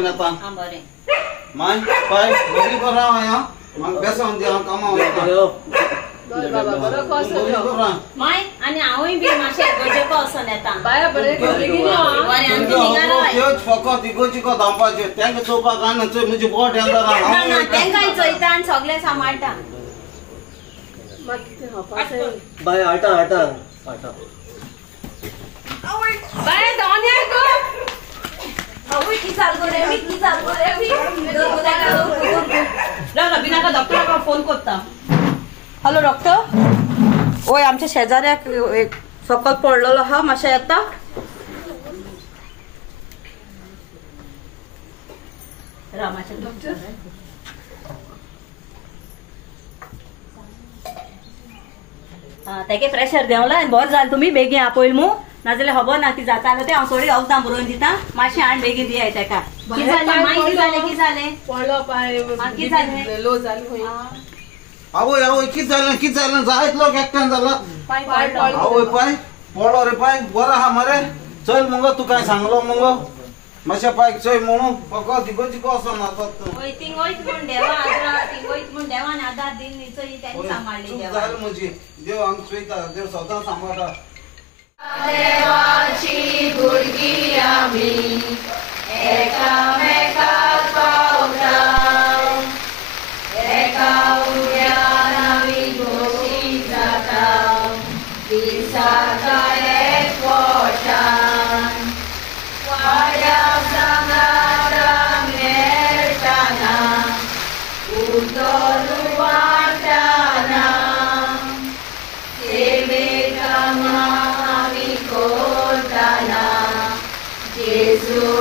वचोन येता हां बरें माय पाय बरी करा हां म्हाका बेसन दी हांव कामां वयता बाबा बरो कसो माय आनी हांवूय बी मातशें गजेको वचोन येता बाया बरे बरें आमची निघालो तेच फकत इगोची को धांवपाचे तेंका चोवपाक आनी चोय म्हजी बोट येता ना ना तेंकाय चोयता आनी सगळें सांबाळटा बाय आटा आटा आटा बाया दोन्या गो आवय की चाल गो रे मी की चाल गो रे मी राव बिनाका डॉक्टराक फोन करता हॅलो डॉक्टर ओय आमच्या शेजाऱ्याक एक सकल पडलेलो हा मातशें येता रामाचे डॉक्टर तेगे प्रेशर देवला आनी बरें जालें तुमी बेगीन आपयल मू नाजाल्यार खबर ना ती जातालो ते हांव थोडी औषधां बरोवन दिता मातशें हाड बेगीन दियाय तेका कितें जालें मागीर कितें जालें पडलो पाय कितें जालें लो जाली होय आवय आवय कितें जालें जायत लोक एकट्यान जाला पाय पडलो आवय पाय पडलो रे पाय बरो आहा मरे चल मुगो तूं काय सांगलो मुगो मातशें पाय चोय म्हणून फकत इगोची को वचोन आतात ओय थिंग वयत म्हूण देवा आदार थिंग वयत म्हूण देवान आदार दिन चोय तेणी सांबाळली देवा जालें म्हजी देव हांगा चोयता देव सदां सांबाळटा देवाची भुरगीं आमी एकामेकाक पावता एका उड्यान आमी दोशी जाता दिसाका एकवटान वाड्या सांगाता मेळटाना उतर वाटाना सेवेक आमी कोरताना जेजू